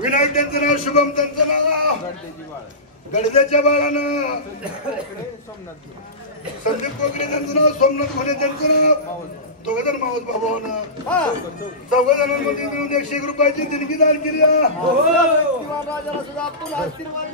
विनायक त्यांचं नाव, शुभम त्यांचं नाव, गडद्याच्या बाळानं संदीप कोकरे त्यांचं नाव, सोमनाथ घोले त्यांचं नाव, दोघजण मावस भावानं चौघजणांमध्ये मिळून 101 रुपयाची देणगी दान केली. राजाला सुद्धा आपण आशीर्वाद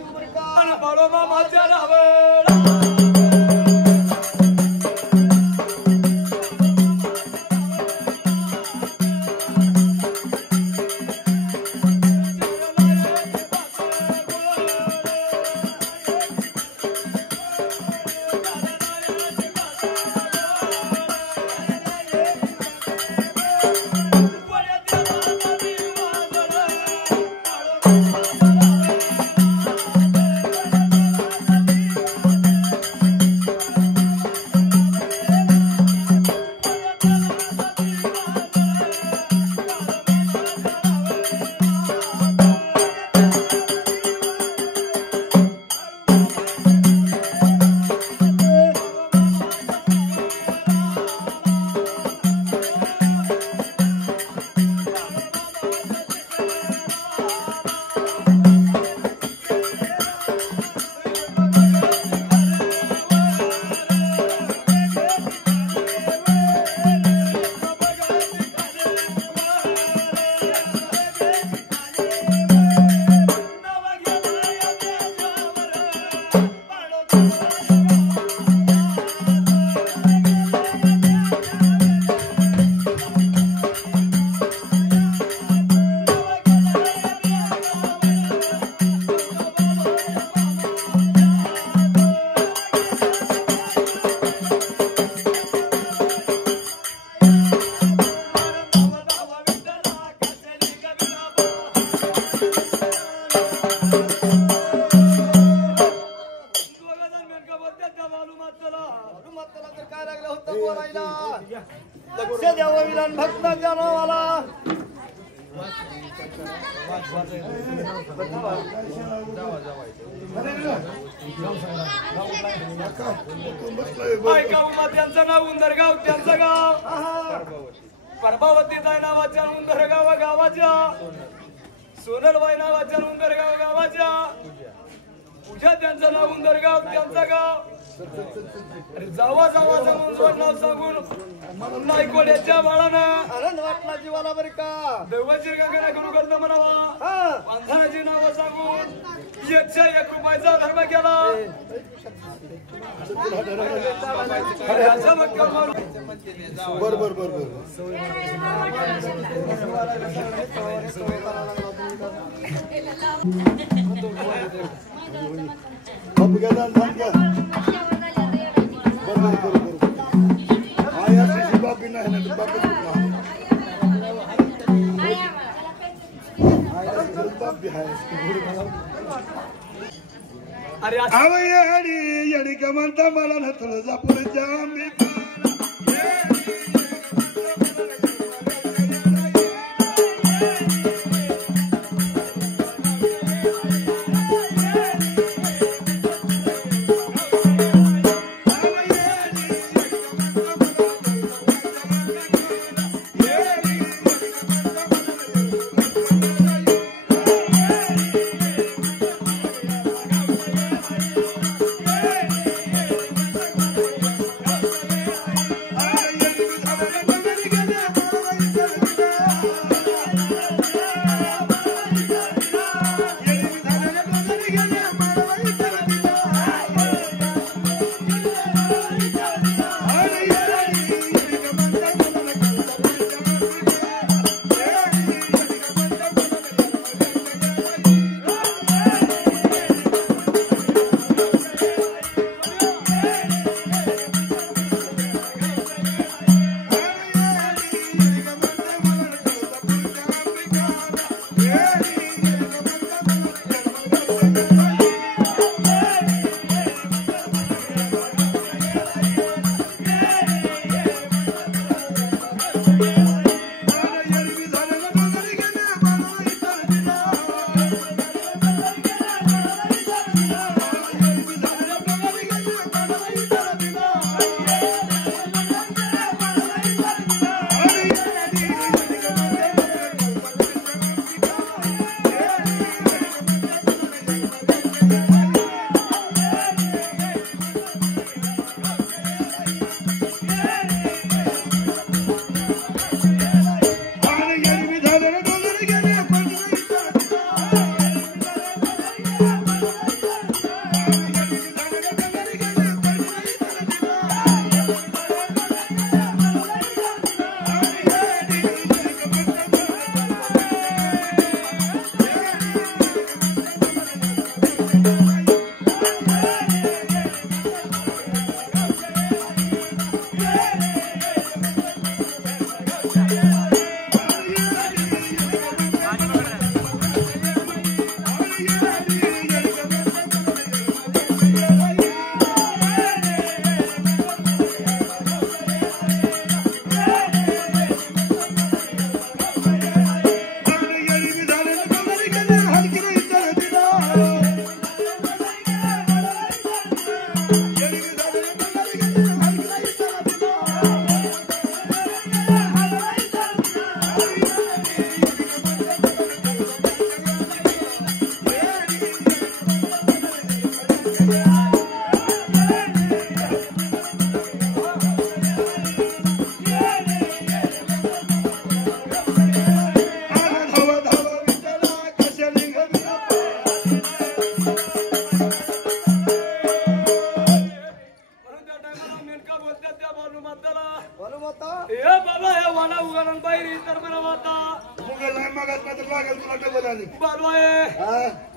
लक्ष द्यावं विधान भक्ताच्या नावाला त्यांचं नाव उंदरगाव त्यांचं गाव प्रभावती ताई नावाच्या उंदरगाव गावाच्या सोनलबाई नावाच्या उंदरगाव गावाच्या पूजा त्यांचं नाव उंदरगाव त्यांचं गाव जावा जावा जाऊन नाव सांगून नायकोड्याच्या बाळानं आनंद वाटला जीवाला बरं का देवाची गंगा करू करता म्हणावा बांधणाची नावं सांगून 101 रुपयाचा धर्म केला बर बर बर बर बापी नाही ना बापी अरे येडी का म्हणता मला ना तुळजापूरच्या आंबे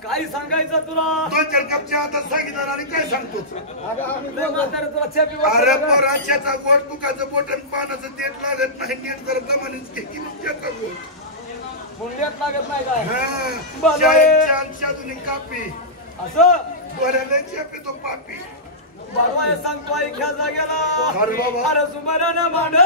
काही सांगायचं तुला 2-4 कपच्या हातात सांगितलं आणि काय सांगतो अरे पोराच्याचा गोट तुकाचं बोट आणि पानाचं तेल लागत नाही नीट करत म्हणून मुंड्यात लागत नाही काय अजून कापी असं बऱ्याला चेपी तो पापी बाबा सांगतो ऐक्या जागेला अरे सुमारानं मांड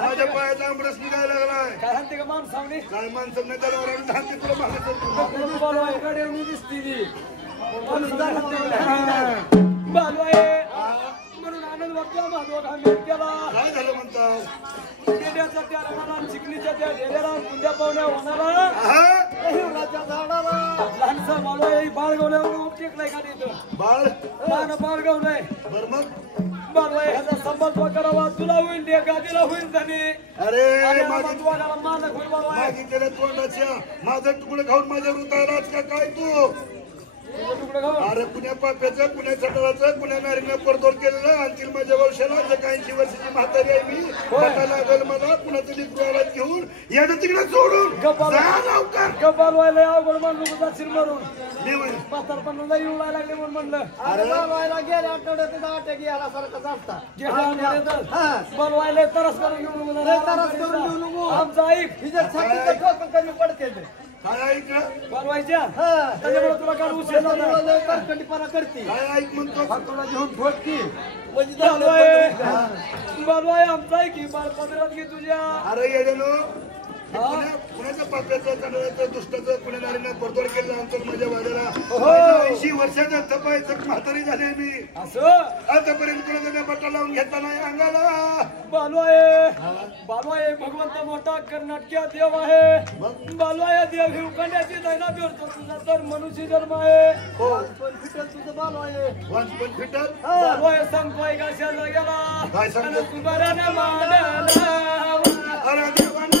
माझ्या पायाचा आंबरस निघायला लागलाय काय म्हणते का माणूस सांगणे काय माणसं नाही त्याला धानते तुला मागे बालू आहे म्हणून आनंद वाटतो माझा केला काय झालं म्हणतात पेड्याचा त्या रमाला चिकलीच्या त्या ढेऱ्याला कुंड्या पाहुण्या होणारा हिवराच्या झाडाला लहानसा बालू आहे बाळ गवल्यावर टेकलाय का तिथं बाळ गवलाय बर मग बालू आहे ह्याचा संबंध करावा तुला होईल दे गादीला होईल त्याने अरे मानक होईल बाबा मागितलेल्या तोंडाच्या माझं तुकडं खाऊन माझ्या हृदयालाच का काय तू अरे पुण्या पाप्याचं पुण्या चटळाचं पुण्या नारीनं परतोड केलेलं आणखी माझ्या वंशाला 80 वर्षाची म्हातारी आहे मी पता लागल मला कुणाचं लिकरूला घेऊन यानं तिकडे सोडून गप्पालवायला अवघड म्हणून जाशील मरून देवळ म्हातारपणाला येऊ लागले म्हणून म्हणलं अरे बनवायला गेल्या आठवड्यात अटॅक याला सारखा असता बनवायला तरस करून घेऊन आमचं ऐक हिच्या कमी पडते काय ऐक बनवायच्या त्याच्यामुळे तुला काय उशीर कंटीपणा करते काय ऐक म्हणतो तुला घेऊन ठोकती बनवाय आमचं ऐक की बाळपत्रात घे तुझ्या अरे येडनो पुण्याच्या पाप्याचं कन्नडाचं दुष्टाचं पुण्या नारीनं परतोड केलं आमचं माझ्या वाड्याला 80 वर्षाच्या तपायचं म्हातारी झाले मी असं आतापर्यंत कुणाच्या बट्टा लावून घेतला नाही अंगाला बालू आहे भगवंत मोठा कर्नाटकीय देव आहे बालू आहे देव ही उकंड्याची दैना बिरतो तुझा तर मनुष्य जन्म आहे तुझं बाल आहे 1 फिटर बालू आहे सांगतोय का शेजा गेला काय सांगतो कुंभाराने मांडला अरे देवानं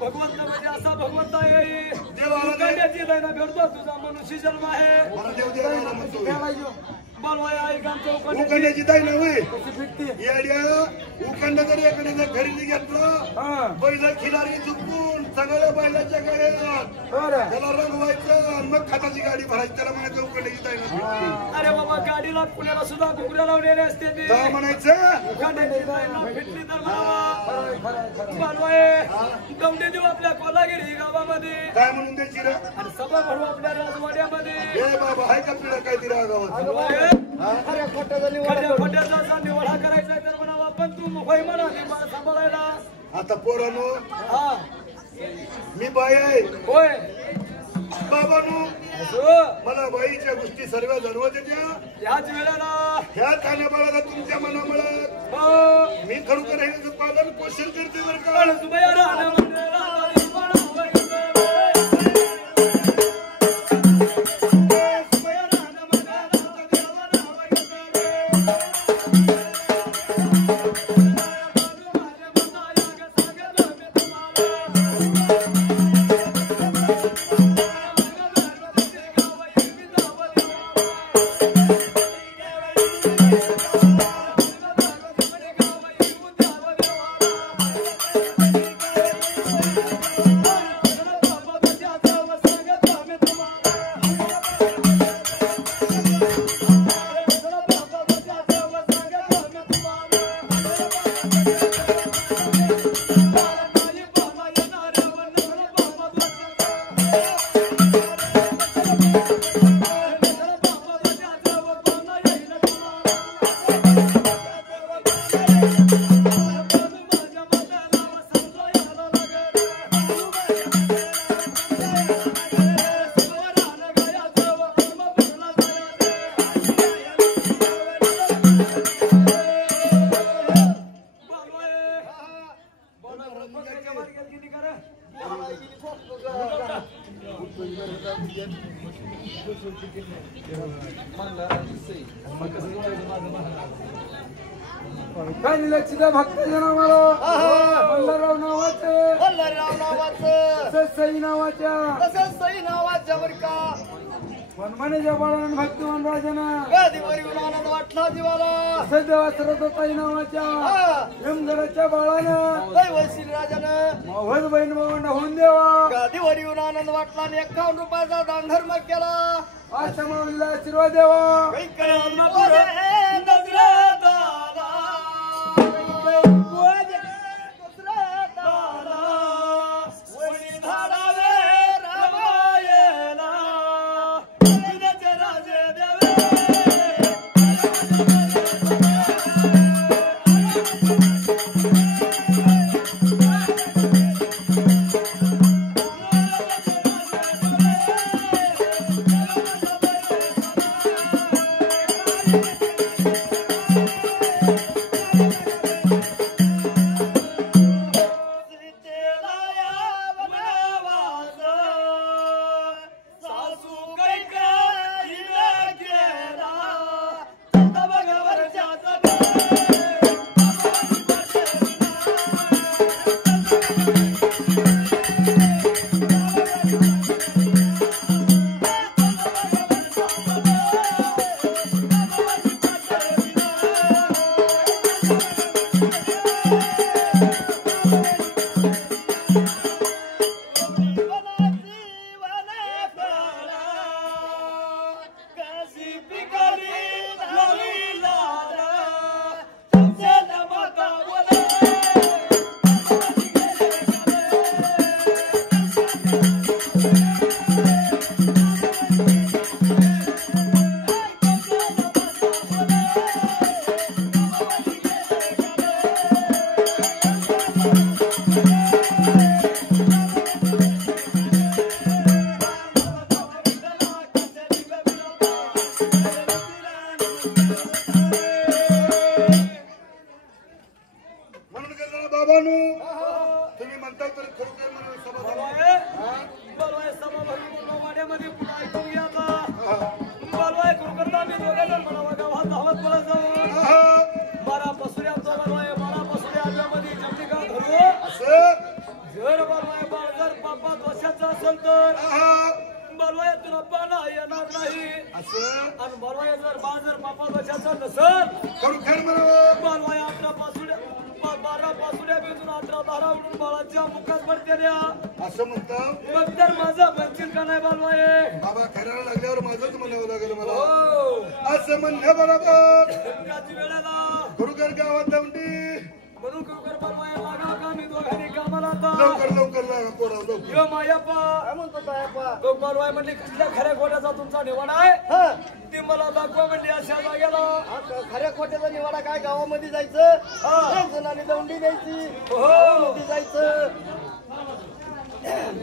भगवंत म्हणजे असा भगवंत आहे देवाची दैना भेटतो तुझा मनुष्य जन्म आहे उकंड्याची दैना होय उकंड जर एखाद्याचा खरेदी घेतलं बैल खिलारी चुकून सगळ्या बैलाच्या गाड्या त्याला रंगवायचं मग खताची गाडी भरायची त्याला म्हणायचं उकंड्याची दैना अरे बाबा गाडीला पुण्याला सुद्धा घुगऱ्या लावलेले असते ते म्हणायचं उकंड्याची दैना भेटली तर मानवाय दमडे देऊ आपल्या कोल्हागिरी गावामध्ये काय म्हणून द्यायची रे आणि सभा भरू आपल्या राजवाड्यामध्ये हे बाबा आहे का पिढा काय दिला गावात खोट्याचा निवडा करायचा तर म्हणावा पण तू मुंबई म्हणा मला सांभाळायला आता पोरानो मी बाई आहे होय बाबानो मला बाईच्या गोष्टी सर्व जाणवत येत्या याच वेळेला ह्या कानाबाळाला तुमच्या मनामुळे मी खरोखर हे पालन पोषण करते बरं का काय लक्षिता भक्तजन मला मल्हारराव नावाचं मल्हारराव नावाचं तसंच सई नावाच्या तसंच सई नावाच्या बर का वनमानेच्या बाळानं भक्तिमान राजानं गादीवर येऊन आनंद वाटला जीवाला सदैव सरस्वती नावाच्या यमगडाच्या बाळानं दैवशील राजानं मावळ बहीण भावंड होऊन देवा गादीवर येऊन आनंद वाटला आणि 51 रुपयाचा दान धर्म केला अशा माऊलीला आशीर्वाद देवा काही काही आदमापुरे नजरे दादा दुसरे दादा वणी धाडावे रामायणा विनचे राजे देवे तुम्ही म्हणता तर खरोखर म्हणून सभा बलवाय सभा भरून वाड्यामध्ये पुन्हा ऐकून घ्या आता बलवाय खरोखर मी दोघांना म्हणावा गावात धावत परत जाऊ बारा पसुऱ्याचा बलवाय बारा पसुऱ्या आल्यामध्ये जमनिका धरू असं जर बलवाय बाळ जर 5-5 वर्षाचा असेल तर बलवाय तुला पाना येणार नाही असं आणि बलवाय जर बाळ जर 5-5 वर्षाचा नसेल खरोखर म्हणून बलवाय 18 पासुऱ्या 12 पासुऱ्या भेटून 18 12 उडून बाळाच्या मुखात पडते द्या असं म्हणता मग तर माझा बनशील का नाही बलवाय बाबा खऱ्याला लागल्यावर माझंच म्हणावं लागेल मला हो असं म्हणण्या बरोबर त्याची वेळेला खरोखर गावात दौंडी म्हणून खरोखर बलवाय लागा का मी दोघांनी कामाला आता लवकर लागा पोराव लवकर यो मायाप्पा काय म्हणतो बायप्पा तो बलवाय म्हणली कसल्या खऱ्या खोट्याचा तुमचा निवाडा आहे हा ती मला दाखवा म्हणली अशा जागेला खऱ्या खोट्याचा निवाडा काय गावामध्ये जायचं जणांनी दौंडी द्यायची मध्ये जायचं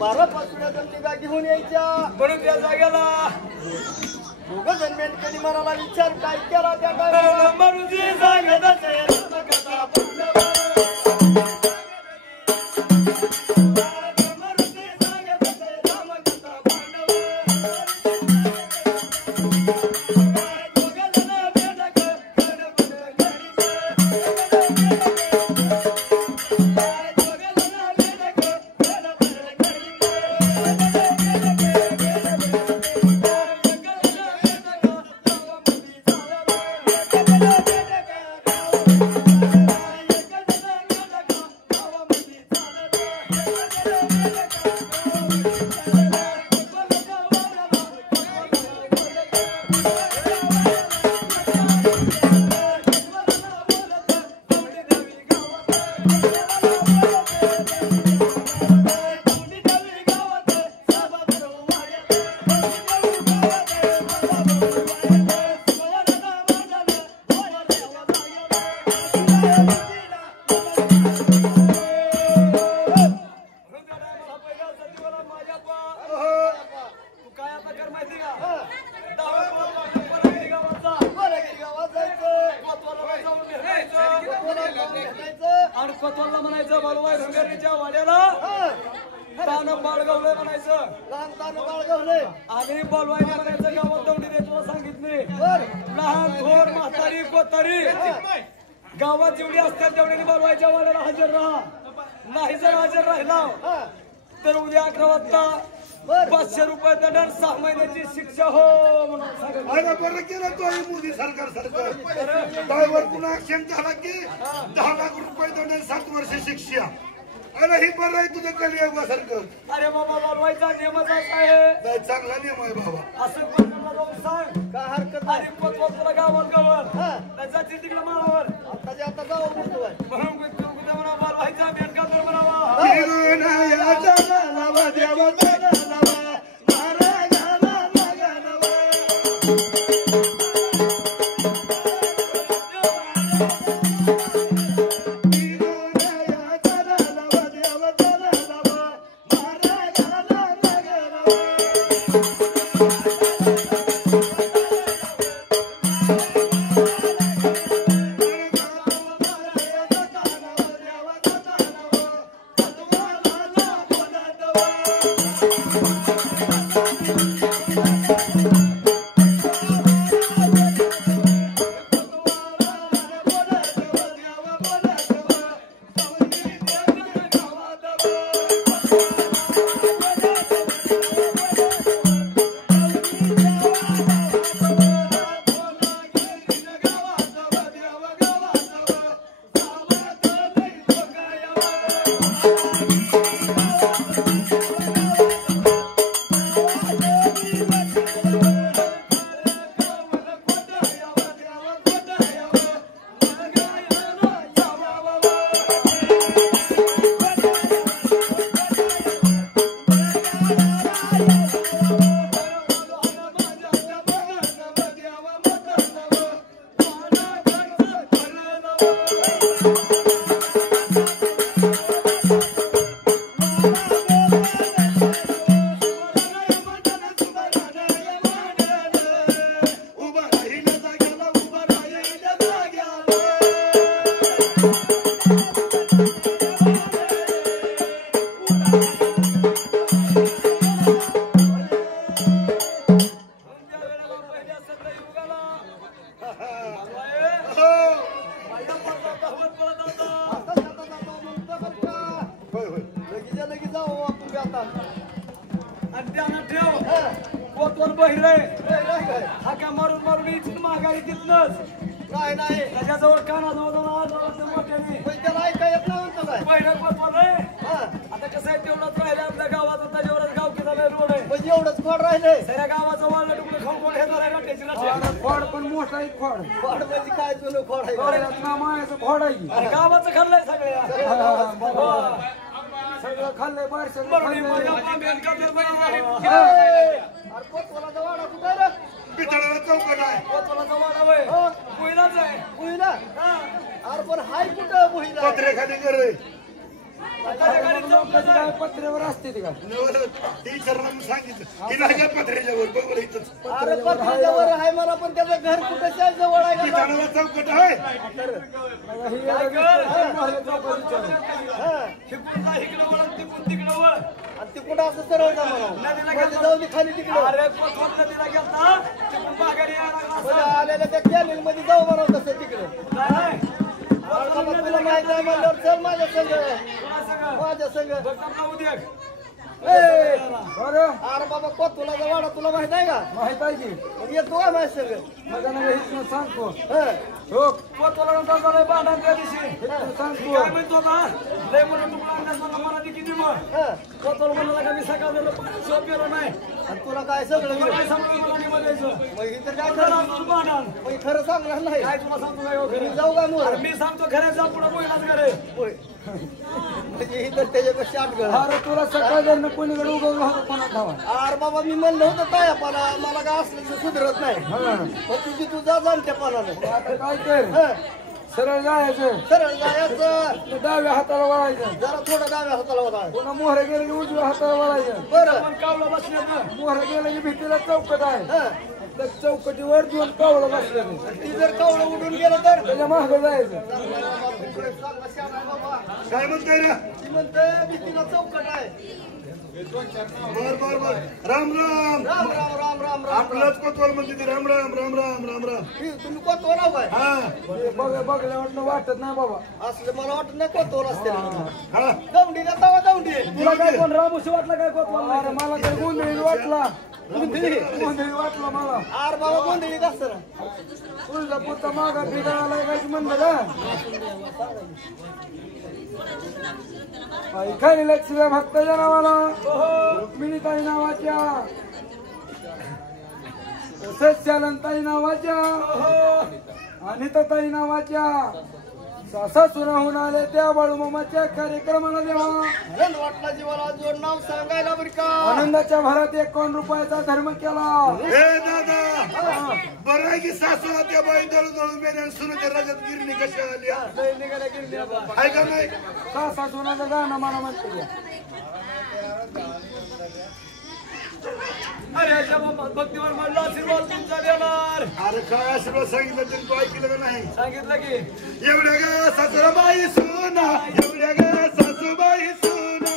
12 पासुऱ्या जमनिका घेऊन यायच्या म्हणून त्या जागेला दोघं जण मेंढकणी मारायला विचार काय केला त्या टायमाला मरुजी जागेला तानं बाळगवलंय म्हणायचं. लहान तानं बाळगवलंय. आणि बोलवायला म्हणायचं गावात दौंडी दे तुला सांगितले. बर लहान थोर म्हातारी कोतारी गावात जेवढी असतात तेवढ्याने बोलवायच्या वाड्याला हजर राहा. नाही जर हजर राहिला हा तर उद्या 11 वाजता बर 500 रुपये दंड आणि 6 महिन्याची शिक्षा हो म्हणून सांगितलं. अरे बरं केलं तो हे मोदी सरकार ड्रायव्हर पुन्हा ऍक्सिडेंट झाला की 10 लाख रुपये दंड आणि 7 वर्ष शिक्षा. अरे ही बरं आहे तुझं कलियुगा सरकार. अरे बाबा बोलवायचा नियमच असा आहे. नाही चांगला नियम आहे बाबा. असं कोणाला जाऊन सांग काय हरकत आणि नाही. तुला गावात गावात हा जाते तिकडे माळावर आताच्या आता जाऊ म्हणतोय. म्हणून उद्या म्हणा बोलवायचा मेनका तर म्हणावा. लगेच जाऊ आपण आता. आणि त्यांना ठेव कोतवर बहिरे काय हा का मारून मारून इथून महागाई तिथनच नाही नाही त्याच्याजवळ कानाजवळ आज मोठ्याने पण त्याला ऐका येत नाही म्हणतो काय. पहिलं कोतवर आहे. हा आता कसं आहे तेवढंच राहिलं आपल्या गावात त्याच्यावरच गाव किती रोड आहे. म्हणजे एवढंच खोड राहिलंय. सगळ्या गावाचं वाळलं तुकडे खाऊन कोण हे झालं रट्ट्याची खोड पण मोठा आहे खोड. खोड म्हणजे काय जुनं खोड आहे. मायाचं खोड आहे. आणि गावाचं खाल्लंय सगळ्या सगळं खाल्लंय बारशे बरोबर मेनका तर बरोबर अरे कोतवालाचा वाडा कुठं आहे रे? पितळाला चौकट आहे. कोतवालाचा वाडा होय हो कोयनाच आहे. भुईला. हा. अरे पण हाय कुठं भुईला? पत्रेखाली घर आहे. त्याच्या गाडीत चौकट आहे. पत्र्यावर असते ते का टीचरला सांगितलं हिला घ्या पत्र्याच्यावर बरोबर इथंच. अरे पत्र्यावर आहे मला पण त्याचं घर कुठं त्या जवळ आहे का? पितळाला चौकट आहे. हा. शिकून जा इकडं वळ, तिकडून तिकडं वळ. आणि ते कुठं असं सरळ जा म्हणा जाऊ दे खाली तिकडे. अरे कोतवाल नदीला गेलता तिकडून माघारी यायला लागला म्हणजे असं. आलेल्या त्या कॅनेल मध्ये जाऊ म्हणा तसं तिकडे. नाही. अरे बाबा तुला माहिती आहे म्हणल्यावर चल माझ्या संग. कोणा सगळं? माझ्या संग. बघ ना उद्या. ए, बरं अरे बाबा कोतवालाचा वाडा तुला माहित आहे का? माहित आहे की मग येतो का माझ्या संग? मग इथनं सांगतो हा. हो कोतवाला नव्हता झालाय भांडण त्या दिवशी. इथनं मी सांगतो काय म्हणतो ना लय मोठं तुकडा आणल्यास मला मराठी किती मग हा. कोतवाल म्हणाला का मी सकाळ झालं पाणी शोध गेलो नाही. आणि तुला काय सगळं तुला गेलं? काय सांगतो तुला निघून द्यायचं. मग हे तर काय तुला खरं राहतो भांडण. मग हे खरं सांगणार नाही. काय तुला सांगतो काय हो मी खरं? जाऊ का मोर? अरे मी सांगतो खरं जा पुढे बोलाच करे. होय. म्हणजे ही तर त्याच्यापेक्षा आठगळ. अरे तुला सकाळ कोणीकडे उगवलं होतं कोणा धावा अरे बाबा मी म्हणलं होतं काय मला काय असलं तर सुधरत नाही. मग तुझी तू जा जाणत्या पानानं. आता काय कर हा. सरळ जायचं सरळ जायचं. इथनं डाव्या हाताला वळायचं जरा थोडं डाव्या हाताला होता. पुन्हा मोहर गेलं की उजव्या हाताला वळायचं बरं. पण कावलं बसलं ना. मोहर गेलं की भीतीला चौकट आहे हा. त्या चौकटीवर 2 कावळं बसले नाही ती जर कावळं उडून गेलं तर त्याच्या मागं जायचं बाबा काय म्हणताय ना ती म्हणते भीतीला चौकट आहे. बर बर बर राम राम राम राम राम राम राम आपलंच कोतवाल म्हणते ते राम राम राम राम राम राम तुम्ही कोतवाल नाव काय हा बघल्यावर वाटत नाही बाबा. असलं मला वाटत नाही कोतवाल असते हा दौंडी जाता दौंडी तुला काय कोण रामोशी वाटला काय कोतवाल? अरे मला तर गोंधळी वाटला. गोंधळी वाटला मला. आर बाबा गोंधळीत असतं ना तुळजापूरचा मागा बिघाडायला काय म्हणलं का? खरी लक्ष्मी भक्ताच्या नावाला रुक्मिणीताई नावाच्या सस्यानंताई नावाच्या अनिताताई नावाच्या सासून होऊन आले त्या बाळूमामाच्या कार्यक्रमाला देवा आनंद वाटला जीवाला जोड नाव सांगायला बरं का आनंदाच्या भरात 51 रुपयाचा धर्म केला. हे दादा बरं आहे की सासू त्या बाई दळू दळू मेल्या सुनाच्या राजात गिरणी कशा आल्या आहे का नाही सासूनाचं गाणं मला म्हणते द्या. अरे अशा भक्तीवर मला आशीर्वाद तुमचा देणार. अरे काय आशीर्वाद सांगितलं तरी तू ऐकलं का नाही सांगितलं की एवढ्या ग सासूबाई सुना एवढ्या ग सासूबाई सुना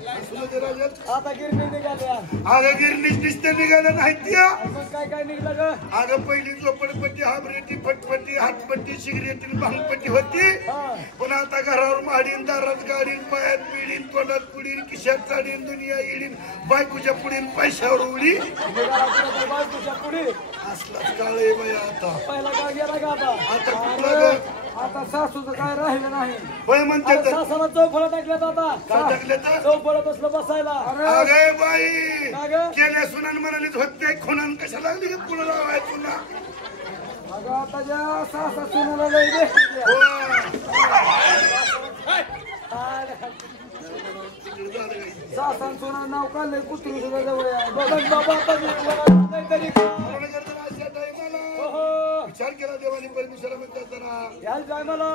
आता गिरणी निघाल्या अगं गिरणीच दिसते निघालं नाही त्या मग काय काय निघलं ग अगं पहिली झोपडपट्टी हाबरेटी फटपट्टी हातपट्टी सिगरेटी भांगपट्टी होती पण आता घरावर माडीन दारात गाडीन पायात पिढीन तोंडात पुढीन खिशात चाडीन दुनिया येडीन बायकोच्या पुढीन पैशावर उडी बायकोच्या पुढे असलाच काळ आहे बाई आता पहिला काय गेला का आता आता कुठला ग? आता सासूचं काय राहिलं नाही. होय म्हणते तर सासाला चौफळा टाकल्यात आता काय टाकलं तर चौफळा बसलं बसायला अगे बाई का ग? केल्या सुनान म्हणालीच होते खुनान कशा लागली की पुढे लावाय पुन्हा अगं आता ज्या सासा सुनाला लय दे. सासान सुना नाव काढलंय कुत्री सुद्धा जवळ आहे. बघ बाबा आता काहीतरी विचार केला देवानी परमेश्वरा म्हणतात जरा याल जाय मला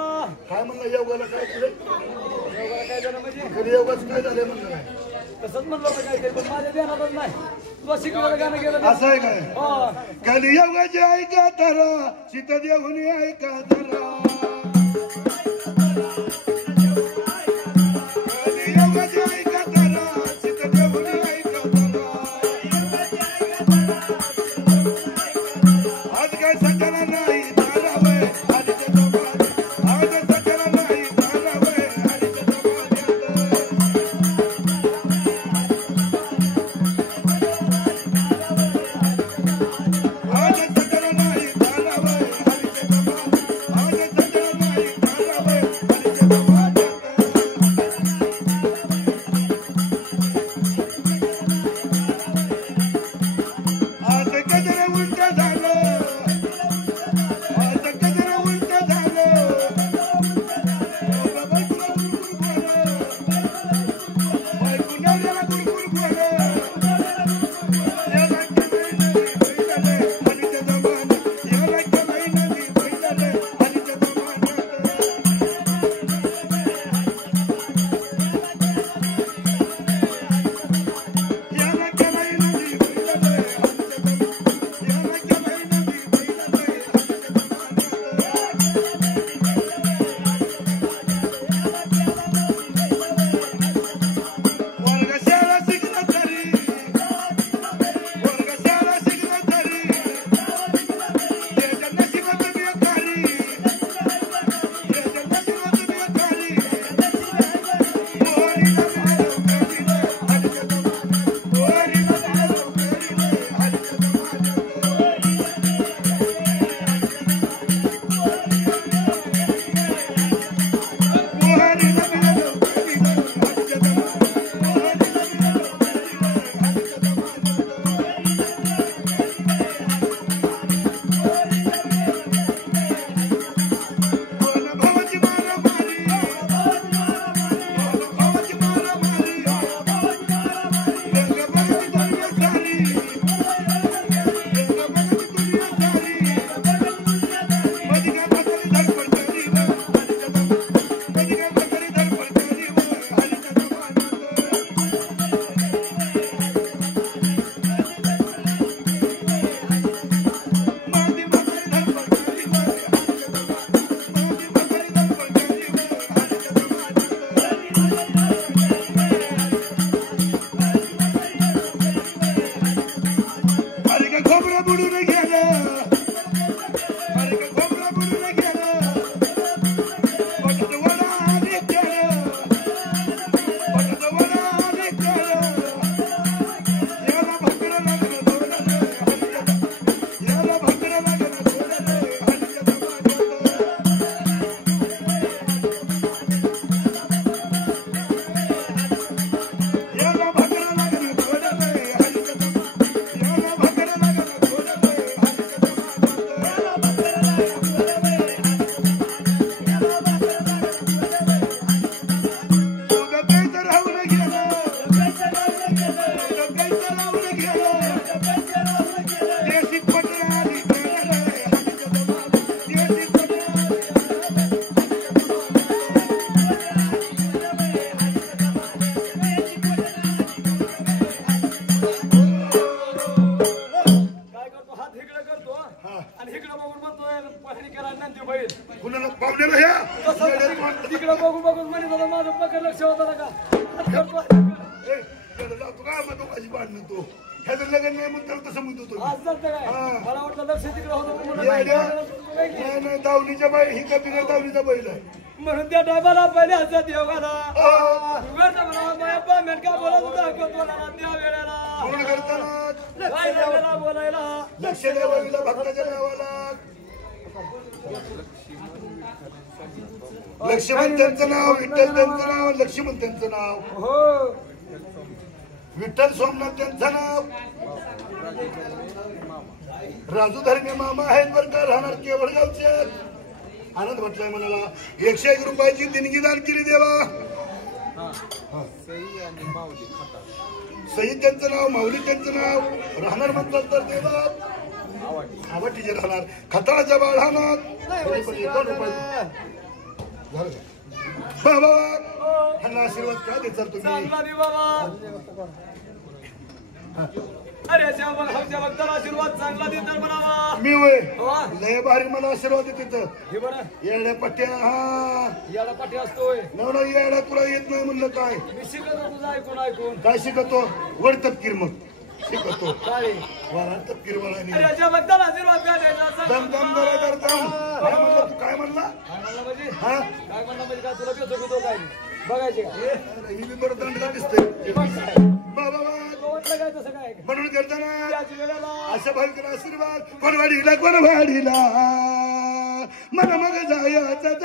काय म्हणलं योगाला काय केलं योगाला काय झालं म्हणजे खरी योगाच काय झालं म्हणलं काय तसंच म्हणलं होतं काहीतरी पण माझ्या ध्यानातच नाही तुला शिकवलं गाणं गेलं नाही. असं आहे काय हा. कलियोगाचे ऐका तारा सीता देवनी ऐका तारा कलियोगाचे ऐका तारा सीता देवनी ऐका तारा आज काय सकाळ नाही तारावय आज ते दोघांनी आज सकाळ नाही तारावय आज ते दोघांनी आज सकाळ नाही तारावय आज ते दोघांनी आज सकाळ माझं पकड लक्ष होतं का ए, इकडे जातो का मग दोघांची भांडणं तू ह्याचं लग्न नाही म्हणून त्याला तसं म्हणतो तुम्ही आज चालतं काय हा. मला वाटलं लक्ष तिकडे होतं म्हणून येड्या. काय की? नाही नाही दावणीच्या बाई ही का बिगर दावणीचा बैल आहे म्हणून त्या टायमाला पहिले हसत योगाला आ, उघडचं म्हणा बायप्पा मेनका बोलत होता कोतवालाला त्या वेळेला पूर्ण करताना काय लागलेला बोलायला लक्ष द्यावं भक्ताच्या नावाला लक्ष्मण त्यांचं नाव विठ्ठल त्यांचं नाव लक्ष्मण त्यांचं नाव हो विठ्ठल सोमनाथ त्यांचं नाव राजू धरणे मामा आहेत बरं का राहणार केवळ गावचे आनंद म्हटलाय मनाला 101 रुपयाची देणगी दान केली देवा सईद त्यांचं नाव माऊली त्यांचं नाव राहणार म्हणतात तर देवा आवडीचे राहणार खताळाच्या बाळानात बाबा ह्यांना आशीर्वाद का देचाल तुम्ही चांगला दे बाबा अरे आमच्या भक्ताला आशीर्वाद चांगला दे तर म्हणावा मी वय वा. लय भारी मला आशीर्वाद देत तिथं हे बरं येड्या पट्ट्या हा याला पाठी असतोय नवरा येडा तुला येत नाही म्हणलं काय मी शिकतो तुझं ऐकून ऐकून काय शिकतो वर तपकीर मग शिकतो काय वाला तपकीर अरे वाला याच्या भक्ताला आशीर्वाद काय द्यायचा सांग. दम दम दरा दर दम काय म्हणला तू काय म्हणला काय म्हणला म्हणजे हा काय म्हणला म्हणजे काय तुला भेटतो की तो काय बघायचे का ही बी बरं दंडला दिसते बाबा वाटलं काय तसं काय म्हणून करताना त्याच वेळेला अशा भाविकांना आशीर्वाद कोणवाडीला कोणवाडीला मन मग जायचं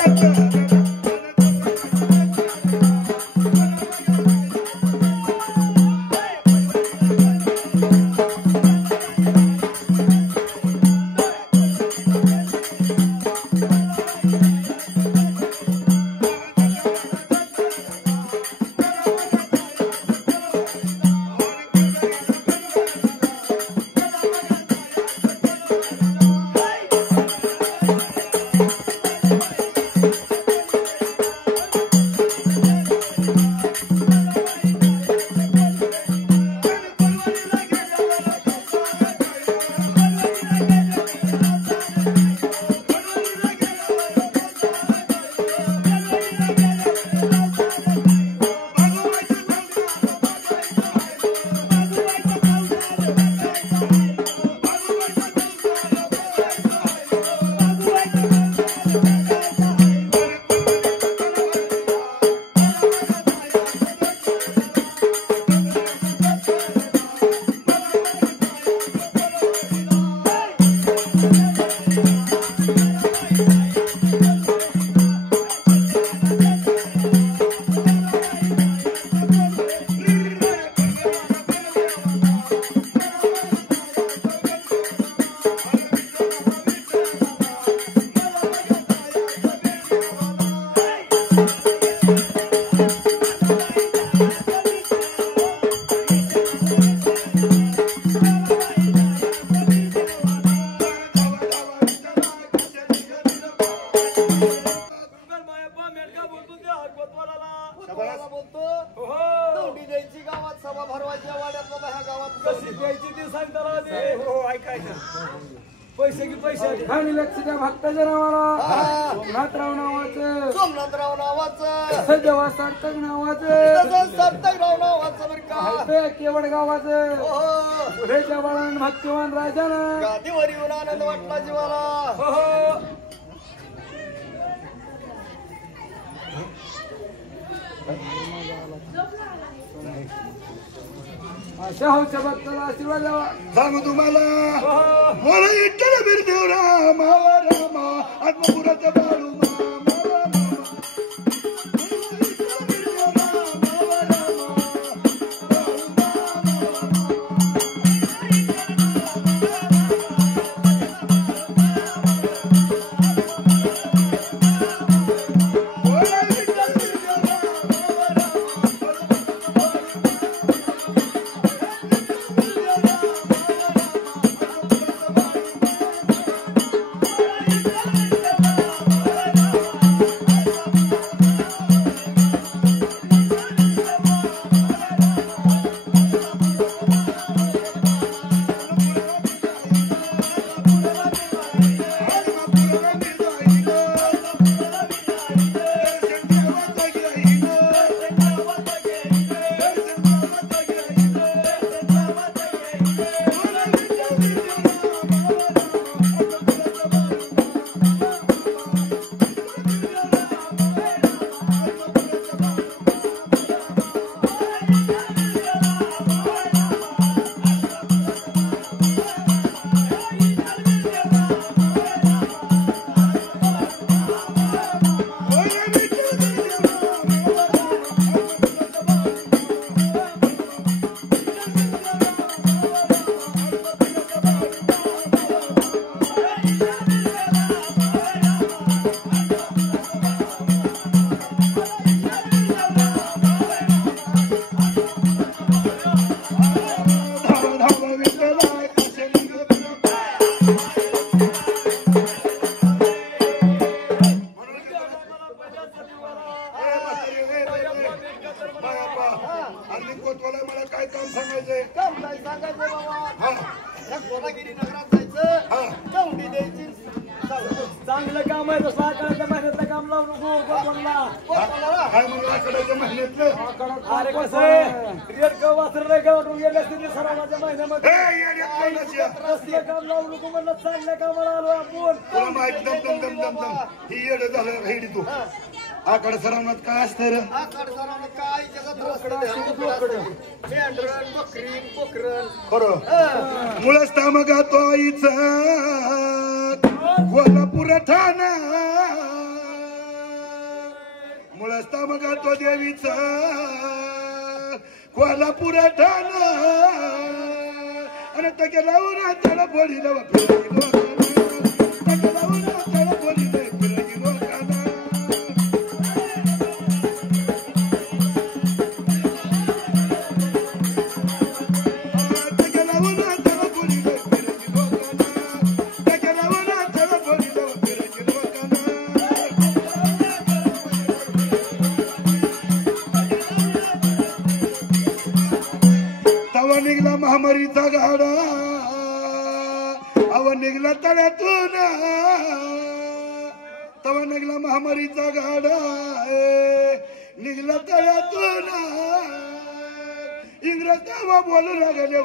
जाता बोलतो दौंडी द्यायची गावात सभा भरवायच्या वाड्यात बाबा ह्या गावात कशी द्यायची ती सांग त्याला हो ऐकायचं पैसे की पैसे आणि लक्ष द्या भक्ताच्या नावाला नाथराव नावाचं सोमनाथराव नावाचं सजवा सार्थक नावाचं तसंच सार्थकराव नावाचं बरं का केवळ गावाचं हो पुढेच्या बाळान भक्तिवान राजानं गादीवर येऊन आनंद वाटला जीवाला हो अशा होच्या भक्ताला आशीर्वाद द्यावा सांगू तुम्हाला मला इटल बिरदेव रामा रामा आत्मपुराचा बाळू आणि मी कोतवाला मला काय काम सांगायचंय काम काय सांगायचं बाबा हा या कोलागिरी नगरात जायचं हा दौंडी द्यायची चांगलं काम आहे तसं आकड्याच्या महिन्यातलं काम लावू नको कोतवालला. कोतवाला काय म्हणलं आकड्याच्या महिन्यातलं अरे कसं आहे रेड वासर रे गावातून गेले असते सरावाच्या महिन्यामध्ये ए, येड्यात कोणाच्या? कसलं काम लावू नको म्हणलं चांगल्या कामाला आलो आपण. तुला माहित दम ही येड झालं हेडी तू आकडे सरावण्यात काय असतं रे आकाड सरावं काय जगात रस्ते मेंढरण बकरी कोकरण खरं मुळच तामगा तो आईचा कोल्हापूर ठाणा मुळच तामगा तो देवीचा कोल्हापूर ठाणा आणि तके लावून त्याला बोली लावा तके लावून त्याला बोली निघला महामारीचा गाडा अव निघला तळ्यातून तवा निघला महामारीचा गाडा निघला तळ्यातून इंग्रज तेव्हा बोलू लागले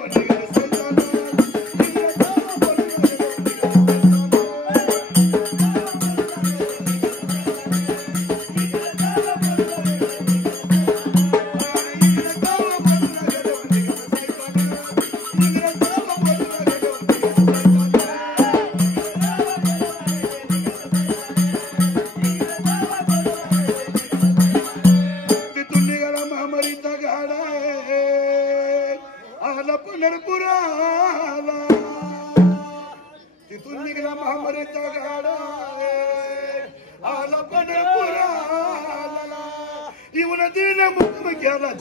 पंढरपुराला तिथून निघला महामारीचा गाडा आला पंढरपुराला येऊन दिला मुक्म केला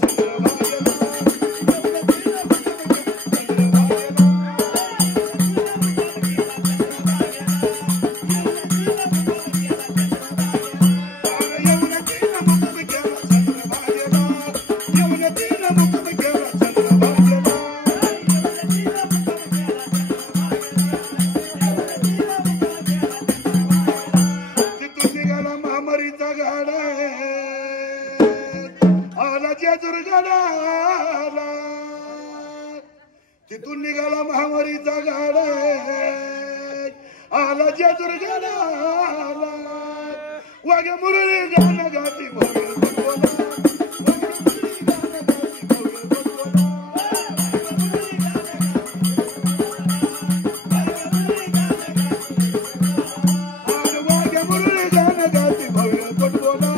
तिथून निघाला महामारीचा गाडा आला जेजुरगाला वाघ्या मुरळी गाणं गाती वाघ्या मुरळी गाणं गाती भव्य पटबोला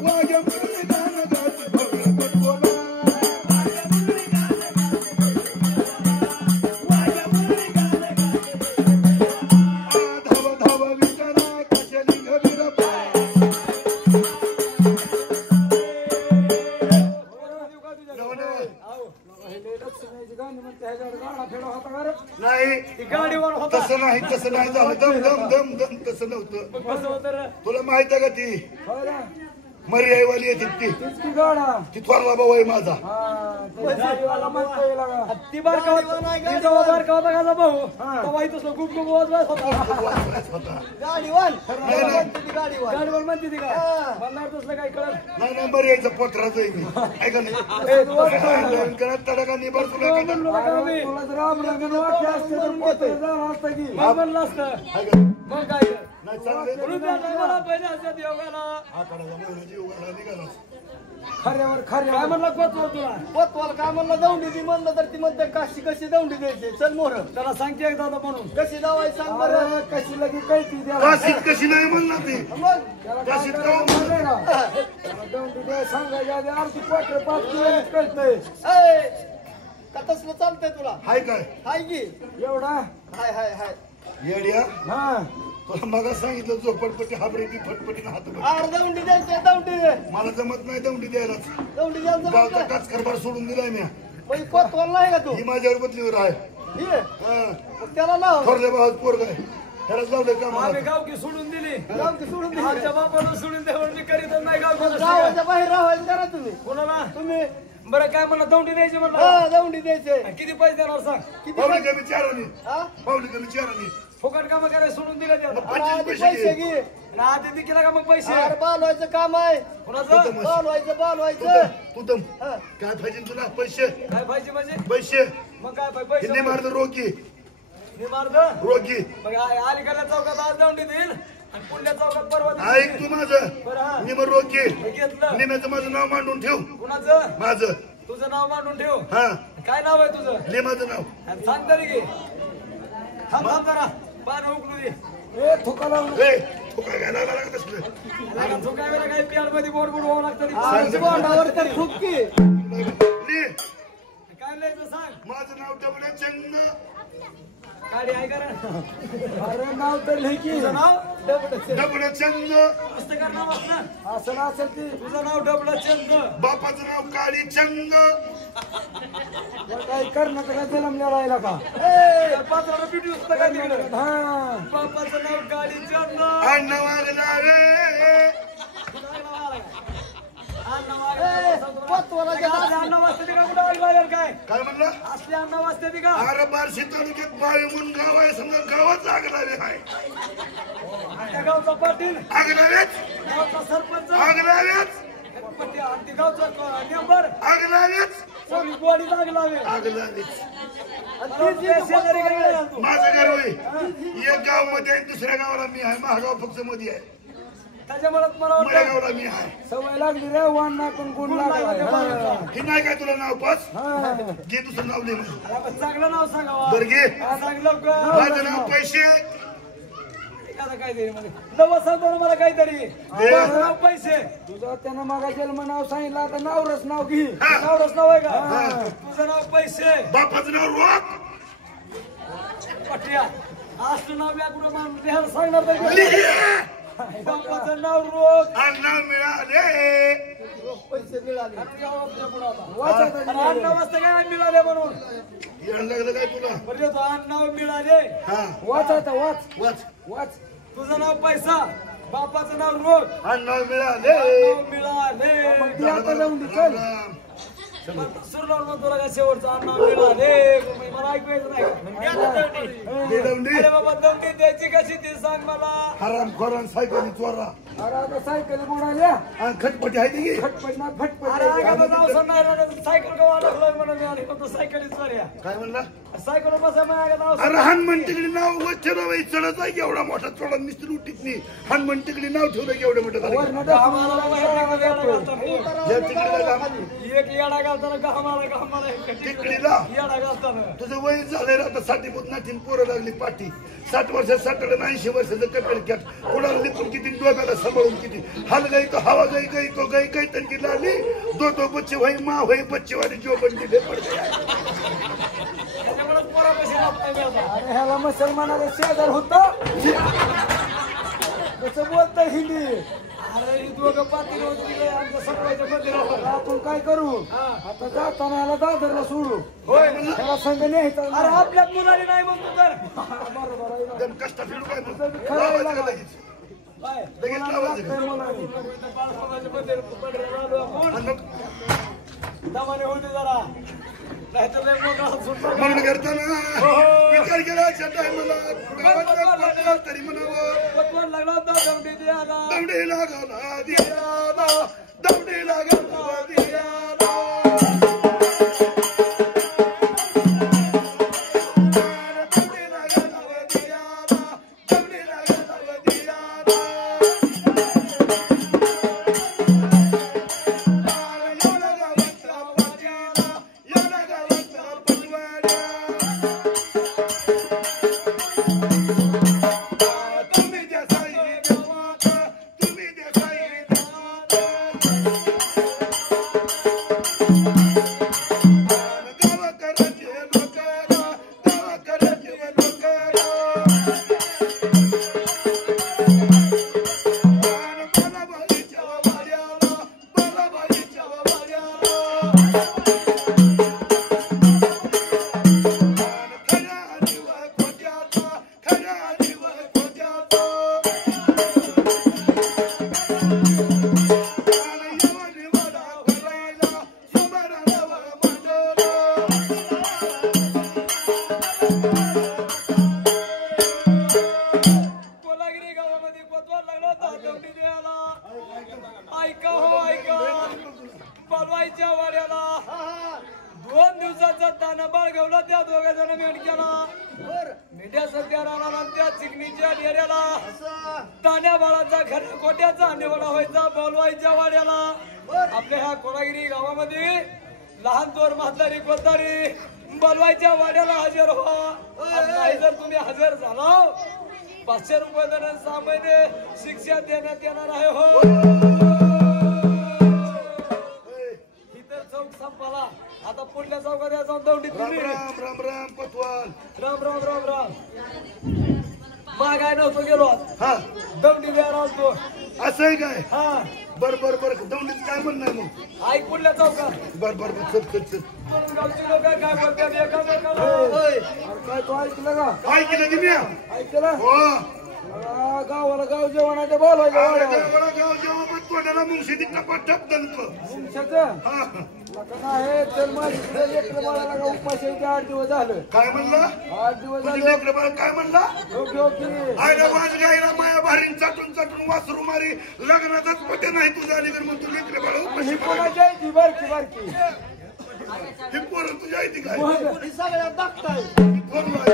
वाघ्या मुरळी गाणं गाती भव्य पटबोला नाही गाडीवर होता तसं नाही झालं दम दम दम दम तसं नव्हतं कसं होतं रे? तुला माहित आहे का ती मरी आईवाली येते ती ती थोरला भाऊ आहे माझा ती बारका होता ती जेव्हा बारका होता का भाऊ तेव्हा इथं गुप गुप वाजवायचा होता गाडीवान नाही, नाही. गाडीवान गाडीवर म्हणते ती का मला तसलं काय कळत नाही नाही मरी यायचं पोटराच आहे मी ऐका नाही करत तडका निभार तुला का नाही? म्हणलं असतं ऐका मग काय नाही चांगले म्हणून त्या टायमाला पहिले असतात योगाला आकाडाचा महिन्याची उघडा निघाला काय म्हणला कोतवाल तुला कोतवाल काय म्हणलं दौंडी ती म्हणलं तर ती म्हणते काशी कशी दौंडी द्यायची चल मोर त्याला सांगते एकदा आता म्हणून कशी दावाय सांग बरं कशी लगी कळती काशीत कशी नाही म्हणला ती मग काशीत काय म्हणलं? सांगायच्या आधी आरती पाठ पाच किलो कळतंय ऐ, का तसलं चालतंय तुला हाय काय हाय की एवढा हाय हाय हाय येड्या हा तुला मग सांगितलं झोपडपट्टी हाबरेती फटपटीनं हात आर दौंडी द्यायची दौंडी मला जमत नाही दौंडी द्यायलाच दौंडी द्यायचं गावचा म्हणलं. काच कारभार सोडून दिलाय मी मग कोतवाल नाही का तू ही माझ्यावर बदलीवर आहे ये हा. मग त्याला लाव थोरल्या भावात पोरग आहे त्यालाच लावलंय का आम्ही मला गावकी सोडून दिली गाव की सोडून दे. आमच्या बापाला सोडून द्यावं मी करीतच नाही गावकी गावाच्या बाहेर राहायचं करा तुम्ही कोणाला तुम्ही बरं काय म्हणलं दौंडी द्यायची म्हणलं हा दौंडी द्यायचे किती पैसे देणार सांग किती पावली कमी चारांनी हा पावली कमी चारांनी फुकट काम करायला सोडून दिलं त्याला अरे आधी 25 पैसे पैसे घे आणि आधी ती केला का मग पैसे अरे बालवायचं काम आहे कोणाचं बालवायचं तू दम हा. काय पाहिजे तुला पैसे काय पाहिजे म्हणजे पैसे मग काय पैसे हिंदी मारत रोगी मी मारत रोगी मग अलीकडल्या चौकात आज दौंडी देईल आणि पुढल्या चौकात परवा ऐक देईल. तू माझं बरं हा निम रोगी हे घेतलं निम्याचं माझं नाव मांडून ठेव कुणाचं माझं तुझं नाव मांडून ठेव हा काय नाव आहे तुझं लिमाचं नाव आणि सांग तरी की थांब थांब जरा पानं उकळू दे ए थुका लावून ए तू काय घालायला लागत असलं आणि तो काय वेळा काही पियाल मध्ये बोट बोट व्हावं लागतं अरे बोटावर तर थुकी लिह. काय लिहायचं सांग माझं नाव डबडे चंद गाडी आहे का रे? अरे नाव तर लिही की तुझं नाव डबडे चंद पुस्तकात नाव असणार असं असेल ती तुझं नाव डबल चंद बापाचं नाव काळी चंद काही कर्नाटकात जन्मलेला राहिला का पात्राला पिटी पुस्तक आहे तिकडं हा बापाचं नाव गाडी चंद अण्णा वागणारे अन्न वाजते का कुठं लागलं काय काय म्हणलं असले अन्न वाजते का अरे बार्शी तालुक्यात बाळी म्हणून गाव आहे समजा गावात आगणारे आहे त्या गावचा पाटील आगणारेच गावचा सरपंच आगणारेच पट्टी आणि गावचा मेंबर आगणारेच सगळी गोडी लागलावे आगणारेच शेजारी काय घालतो माझं घर होय एक गाव मध्ये आहे दुसऱ्या गावाला मी आहे महागाव फक्त मध्ये आहे त्याच्यामुळे मला माझ्या वाटतं गावाला मी आहे सवय लागली रे वाण पण गुण लागला हे नाही काय तुला नाव पास हा घे दुसरं नाव लिह माझं. आता चांगलं नाव सांगावा बरं घे सांगितलं का माझं नाव पैसे आता काहीतरी म्हणजे नवं सांगतो ना मला काहीतरी माझं नाव पैसे तुझं त्यानं मागा जन्म नाव सांगितलं आता नावरच नाव घे नावच नाव आहे का तुझं नाव पैसे बापाचं नाव रोग पट्ट्या असलं नाव या कुठं माणूस लिहायला सांगणार नाही लिह. बापाचं नाव रोज आणि नाव मिळाले पैसे मिळाले आणि अन्न वाजता काय मिळाले म्हणून येणं लागलं काय तुला म्हणजे तो अन्न मिळाले हा वाच आता वाच वाच वाच तुझं नाव पैसा बापाचं नाव रोग आणि नाव मिळाले नाव मिळाले मग ती आता जाऊन दे चल सुरलावर म्हणतो का शेवटचं अन्न मिळाले मला ऐकवायचं नाही दे दौंडी. अरे बाबा दौंडी द्यायची कशी ती सांग मला हराम खोरान सायकली चोरा अरे आता सायकल बुडाल्या आणि खटपटी आहे ती की फटफट ना अरे फटफट एखादं नाव सांगणार सायकल गवा लागलोय म्हणून आणि फक्त सायकलीच बऱ्या काय म्हणला सायकल बसा माझ्या नाव अरे हनुमान तिकडे नाव ठेवलं चढत आहे एवढा मोठा चढा निसरून उठीत नाही हनुमान तिकडे नाव ठेवलं एवढं मोठं झालं वरनं या तिकडे एक येडा घालताना गहमाला तिकडीला येडा घालताना तुझं वय झालंय आता 60 पोत नाठीन पोरं लागली पाठी 60 वर्षात 60 80 वर्षाचं कपेल कॅट कोणाला लिपून किती डोक्याला सांभाळून किती हल गई तो हवा गई गई तो गई गई तनकी लागली दो बच्चे वही माँ वही बच्चे वाली जो बंदी ले पड़ गया त्याच्यामुळे पोरापाशी लागतोय मी आता. अरे ह्याला मुसलमानाला शेजार होता कसं बोलतोय हिंदी अरे ही दोघं पाटील होती तिकडे आमच्या सगळ्याच्या मंदिरावर. आपण काय करू आता जाताना ह्याला दादरला सोडू होय त्याला संघ न्यायचा अरे आपल्यात मुलाली नाही म्हणतो तर बरोबर आहे ना. दम कष्ट फिरू काय मग? खरं आहे लावायचं का लागा. लगेच काय लगेच लावायचं का? लागतंय मला. इथं बाळासाहेबाच्या मंदिरात पंढरीला आलो आपण. आणि मग दमाने होते जरा नाहीतर लय मोठा सुटला. म्हणून करताना विचार केला टायमाला गावात तरी म्हणावं पतवान लागला होता दमडी द्यायला. दमडी लागला दियाला दमडी लागला दियाला मेंढक्याच्या वाड्याला हा हा 2 दिवसाचा ताना बाळगवला त्या दोघा जण मेंढक्याला बर मेंढ्या सध्या राहणार त्या चिकणीच्या डेऱ्याला असं तान्या बाळाचा घर कोट्याचा निवडा व्हायचा बोलवायच्या वाड्याला बर आपल्या ह्या कोलागिरी गावामध्ये लहान थोर म्हातारी कोतारी बोलवायच्या वाड्याला हजर व्हा आणि नाही जर तुम्ही हजर झाला 500 रुपये दंड 6 महिने शिक्षा देण्यात येणार आहे हो ही तर चौक संपला आता पुढल्या चौकात जाऊन दौंडीत राम तुम्ही राम राम राम पतवाल. राम राम राम राम मागाय नव्हतो गेलो आज हा दौंडी द्यायला आलतो असं आहे काय हा बर बर बर दौंडीत काय म्हणणार मग ऐक पुढल्या चौकात बर बर बर चल चल चल गावची लोक काय बोलतात एकामेकाला होय अरे काय तू ऐकलं का काय केलं तुम्ही ऐकलं हो गावाला गाव जेवणाच्या बोलवायचं अरे वाड्यावर. देवाला गाव जेव्हा पण तोंडाला मुंगशी टपाट टप दणक तुमच्याचं हा लग्न आहे तर माझी लेकरं बाळाला का उपाशी आहे ते 8 दिवस झालं काय म्हणला 8 दिवस तुझी झालं लेकरं बाळ काय म्हणला ओके ओके आयला माझ गायला माया भारीन चाटून चाटून वासरू मारी लग्नाचाच पते नाही तुझ्या अलीकडे मग तू लेकरं बाळ ही उपाशी कोणाची आहे ती बारकी बारकी ही पोरं तुझ्या आहे ती काय मग ही सगळ्यात दाखताय कोण बाळ?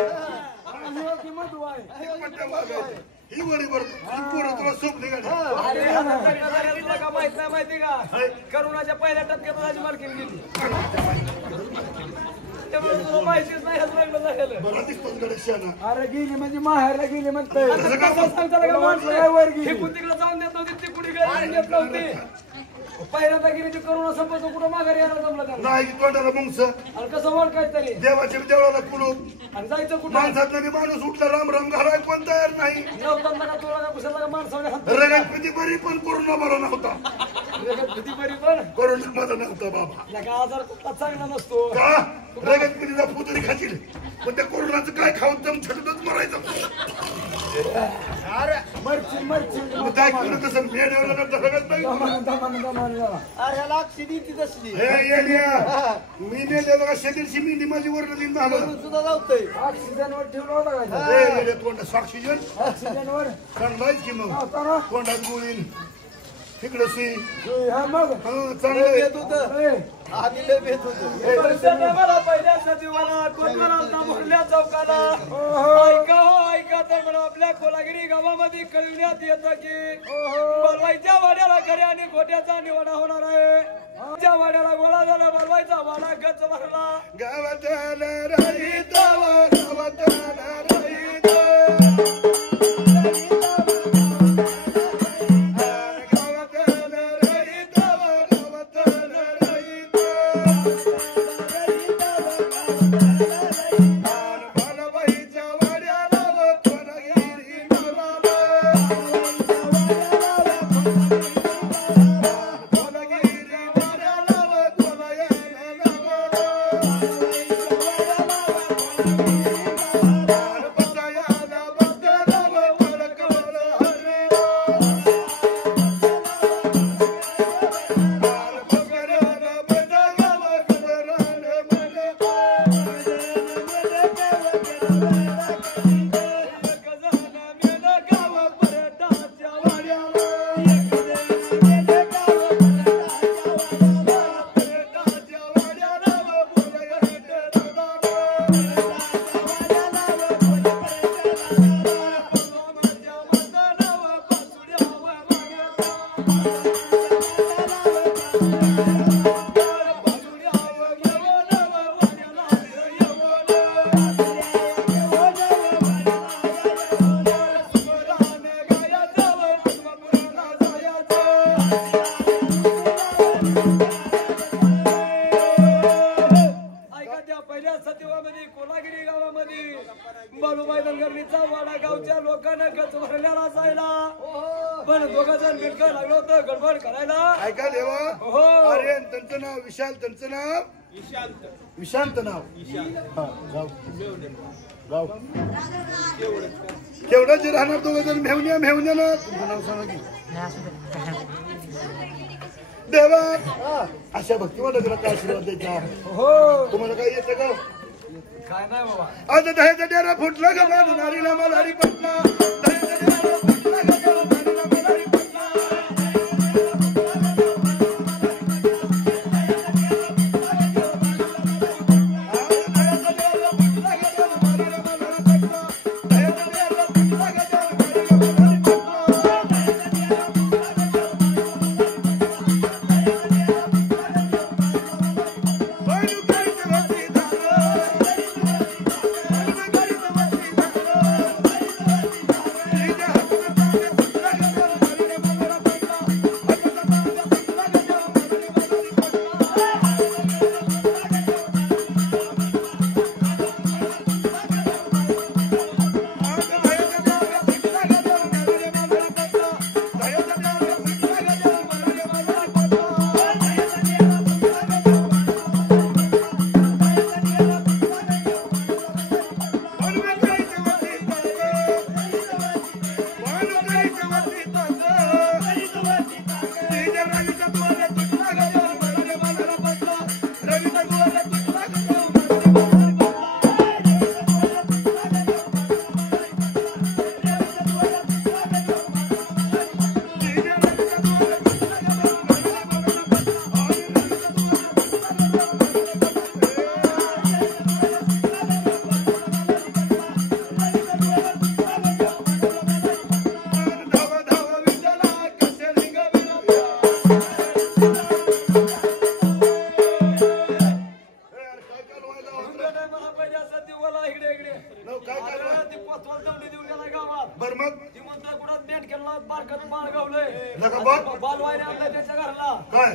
आणि हो की मधू आहे ही पट्ट्या वागायची. ही बरोबर ही पोरं तुला सोपली गाडी अरे आता तुला का माहित नाही माहिती का करोनाच्या पहिल्या टप्प्यात माझी मालकीन गेली त्यामुळे तुला माहितीच नाही ह्याच लग्न झालेलं बरा दिसतोस गडे शाना अरे गेली म्हणजे माहेरला गेली म्हणते तसं काय कसं सांगता का माणसं काय वर गेली? हे कुठे तिकडे जाऊन देत नव्हती ती कुठे देत नव्हती पहिल्यांदा गेली ती करोना संपतो कुठं माघारी यायला जमलं त्यांना नाही तोंडाला मुंगस आणि कसं ओळखायचं तरी देवाच्या देवळाला कुलूप आणि जायचं कुठं माणसातला बी माणूस उठला राम राम घालाय पण तयार नाही नव्हता का तुला का कुशाला का माणसाने हात रगत किती बरी पण कोरोना बरा नव्हता किती बरी पण कोरोना माझा नव्हता बाबा लगा आजार कुठला चांगला नसतो का रगत पिढीचा पुतरी खातील पण त्या कोरोनाचं काय खाऊन दम छटूनच मरायचं मरची मरची मग काय केलं तसं मेल्यावर रगत नाही दमान जरा. अरे ह्याला अक्षिदी ती तसली हे येड्या. मी नेलेलं का शेतीची मी माझी वरण दिन झालं करून सुद्धा लावतोय ऑक्सिजनवर ठेवलं होतं का हे येड्या तोंड ऑक्सिजन ऑक्सिजनवर चांगलाच की मग होता ना तोंडात गोळीन तिकडं सुई हा मग चांगलं आहे. भेट होत ए, आधी लय भेट होत मला पहिल्या सजीवाला कोतवाला भरल्या चौकाला ऐका हो ऐका तर मला आपल्या कोलागिरी गावामध्ये कळविण्यात येतं की बलवायच्या वाड्याला खऱ्या आणि खोट्याचा निवडा होणार आहे त्या वाड्याला गोळा झाला बलवायचा वाडा गच भरला गावात राहित गावात राहित कोलागिरी गावामध्ये बालूमाई दलगर्णीचा वाडा गावच्या लोकांना गच भरलेला असायला पण दोघं जण मिळकं लागलं होतं गडबड करायला ऐका देवा हो अरे त्यांचं नाव विशाल त्यांचं नाव विशांत नाव हा, गाव गाव केवढं जे राहणार दोघं जण मेवण्या मेवण्याला तुमचं नाव सांगा की देवा अशा भक्ती वाटत काय आशीर्वाद द्यायचा हो तुम्हाला काय येतं का काय नाही बाबा आज दह्याचा डेरा फुटला का माझं नारीला मल्हारी पटला दह्याचा डेरा फुटला का माझं नारीला मल्हारी पटला बारकत बाळ गावलंय नका बघ. बालवायने आणलंय त्याच्या घरला काय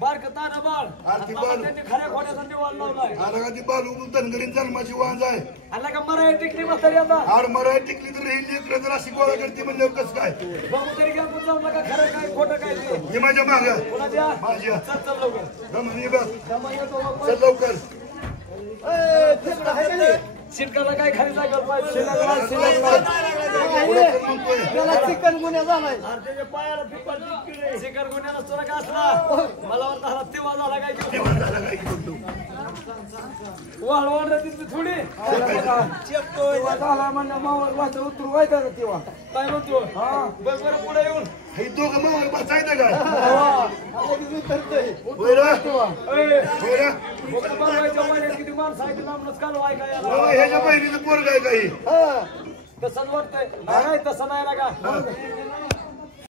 बारकत ताना बाळ आरती आता बाळ. त्यांनी खऱ्या खोट्याचा निवाल लावलाय आला का ती बालू धनगरीन जन्माची वांज आहे आला का मराठी टिकली म्हातारी आता आड मराठी टिकली तर ही लेकरं जर अशी गोळा करते म्हणल्यावर कसं काय बघू तरी घ्या पण जमलं का खरं काय खोटं काय ते हे माझ्या माग कोणाच्या माझ्या चल चल लवकर ये बघ जमा येतो मग चल लवकर ए, तिकडं आहे का नाही? शिरकाला काय खाली जायला पाहिजे म्हणतोय त्याला चिकन गुन्हा झालाय त्याच्या पायाला पिंपळ चिटकली शिकार गुन्ह्याला तुला का असला मला वाटतं हा तेव्हा झाला काय की तेव्हा झाला काय की बोलतो. वाढ तिथली थोडी तेव्हा झाला म्हणलं मावळ वाचून उतरू व्हायचा तेव्हा काय म्हणतो हा बघ बरं पुढे येऊन हे दोघं मग बसायचं काय उतरतोय होय रे? ए, होय रे? बोकडं बनवायच्या महिन्यात किती माणसं आहे की लांबनच कालवा आहे का याला बाबा, ह्याच्या बहिणीचं पोरग आहे काही हा तसंच वाटतंय नाही तसं नाही ना का